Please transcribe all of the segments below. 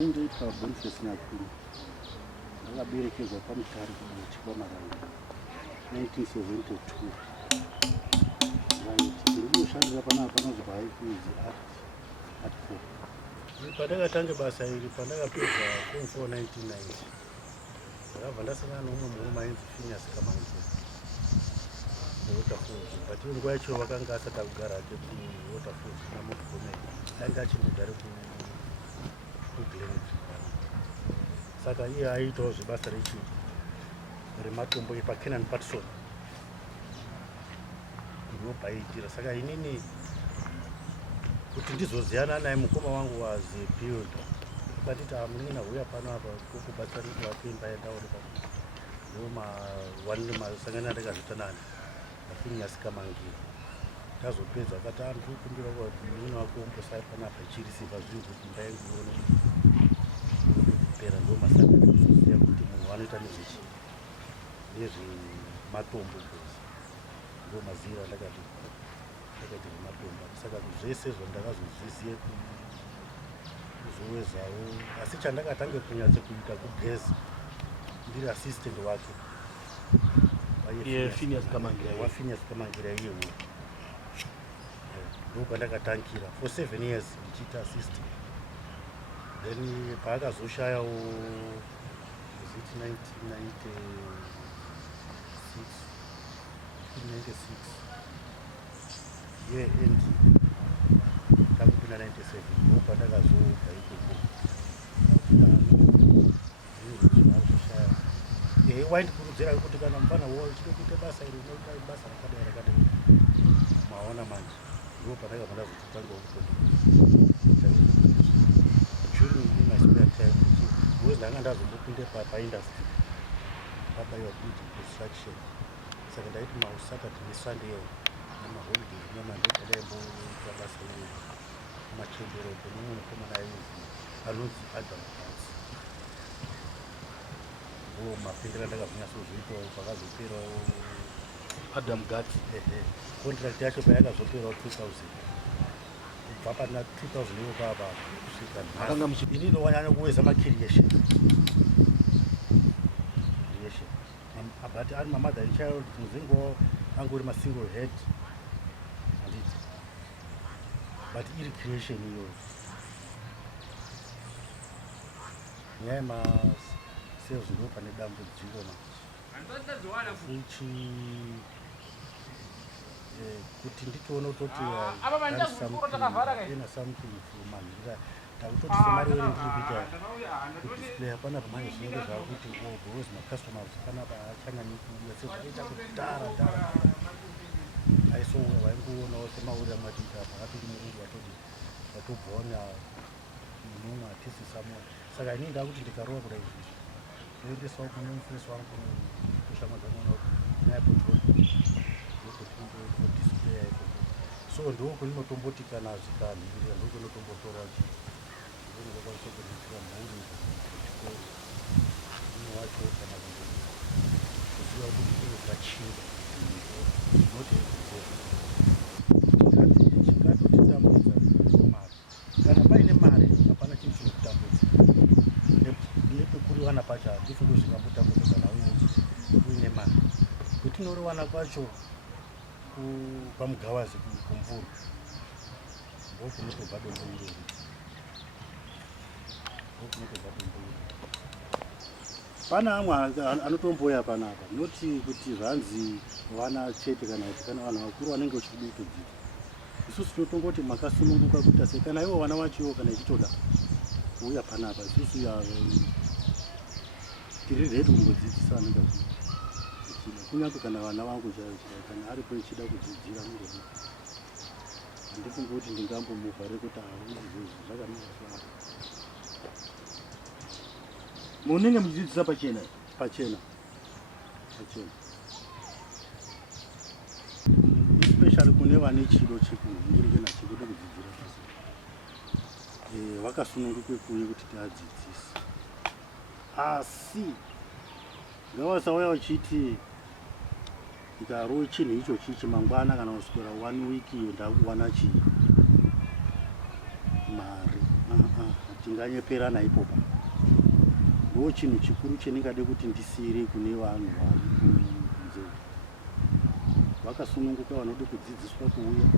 Inzwai VaBonface Nyakunu ndakaberekerwa paMutare kuChikwamaranga 1972. Ndirikushandira panapa panonzi weHighfield Art Cooperative. Pandakatanga basa iri pandakapedza form 4 1990 ndakabva ndasangana nomumwe murume ainzi weHighfield but nguva yacho vakanga asati akugara ake kuWaterfalls kuna Montgomery ainge achimbogare kuGlen. Saka iye aiitawo zvebasa rematombo paKenan Patterson ndinobhaitira. Saka inini kuti ndizoziyana naye mukoma wangu waZimbabwe akatiti munina huya pano apa kukubatsira kuimba yandaoneka ndo masangana ndakazvitanana afinyasika mangira ndazopedza akati ndikukumbira kuti munina wako umbosai panapa ichirisiva zvinhu kuti imba yangu ione kupera. Ndo masangana kuzoziya kuti munhu anoita nezvematombo ndo mazira ndakati zvematombo. Saka zvese zvandakazozviziye kuzowezawo, asi chandakatange kunyatsa kuita kugeza ndiri assistant wake waFinyas Kamangira iyewo. Ndo pandakatangira for 7 years ndichiita assistant. Then paakazoshayawo is it 1996 yeend takupinda 97 ndo pandakazobva ikoko waindikurudzira kuti kana mufana uchida kuita basa iri unoita basa rakadai maona manje. Ndo pandakabva ndazotangawo kutoita June in my spare time because ndanga ndazombopinde paindustry pabaiwa building construction. Saka ndaiti maSaturday neSunday namaholiday namandekadaimboita basa iri machemberepo nomumwe mukomana anonzi Adam Gats. Ndo mapindiro andakazonyatsozviitawo pakazoperawo Adam Gats. Contract yacho payakazoperawo 2000 kubva pana 2000 iwo papa kusvika nhasi ini ndowanyanya kuweza macreation but ari mamother and child muzingo angori masingle head handiti but iri creation iyoyo. Nyaya yemasales ndo pane dambudziko ichi kuti nditoona kutoti ina something fumanira takutoti semari iri ndiri kuita kudisplay hapana pamanye zvinenge zvakuti because macustomers panapa achanyanyi kuuya sezvakaita kudhara aisouya vaingoonawo semauri amwatiita pakapiri murungu vatobvaona mumwe atisi samwe. Saka inini ndakuti ndikarova kudai izvi ndoendesawo kune mufurisi wangu kushama dzanona kuti nayapo display ikoko. So ndokuninotomboti kana zvikanhirira ndokunotombotora ndokwanisa kuritira mhuri kuchikoro umwe wacho kana kuziva kuti kune zvachinga chingatotitambudza mari. Kana paine mari hapana chinhu chinokutambudza. Nepekuriwana pacho handisi ndozvingambotambudza kana uine mari. Kwetinoriwana kwacho pamugawazi kumvura ndokunotobva dombo irori pana amwe anotomboya panapa noti kuti zvanzi vana chete kana kuti kana vanhu vakuru vanenge vachida kutodzidza. Isusu tinotongoti makasununguka kuita sei kana ivo vana vachiwo kana ichitoda kuuya panapa isusu tiri ready kungodzidzisa vanenge kunyange kana vana vangu chaivo kana aripo ichida kudzidzira mungodi handifungi kuti ndingambomuvhare kuti izvozvo zvakamira zvaro. Munenge muchidzidzisa pachena especially kune vane chido chekunhingirike nachekuda kudzidzira basa vakasununguke kuuye kuti tiadzidzise. Asi ngavasauya vachiti ikaro chinhu icho chichi mangwana kana kuswera 1 week iyo ndakuwana chii mari tinganyeperana ipopa. Ndo chinhu chikuru chendingade kuti ndisiyire kune vanhu vari kunze. Vakasununguka vanode kudzidziswa kuuya.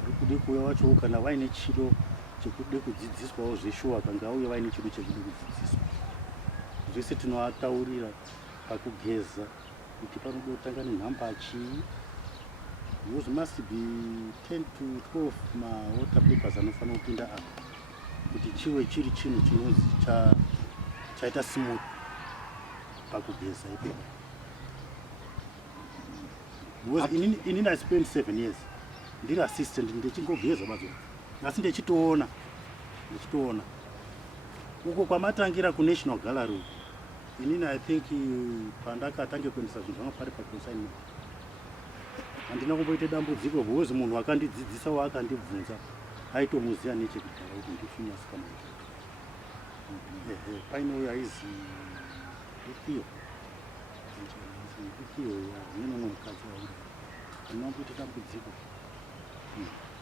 Vari kude kuuya vacho kana vaine chido chekude kudzidziswawo zveshuwa kangauye vaine chido chekude kudzidziswa. Zvese tinovataurira pakugeza kuti panode kutanga nenhamba chii. Those must be 10 to 12 water papers anofanira kupinda apa kuti chiwe chiri chinhu chinozi chaita smooth pakugeza ipapo. Because inini I spent 7 years ndiri assistant ndichingogeza bazo asi ndichitoona uko kwamatangira ku National Gallery. Inini I think pandakatange kuendesa zvinhu zvanga pari pa consignment handina kumboita dambudziko because munhu akandidzidzisa wakandibvunza aitomuziya nechekudhara kuti ndifinyasi kama paino yaizi ikiyo ya nemumwe mukadzi waida handina kumboita dambudziko.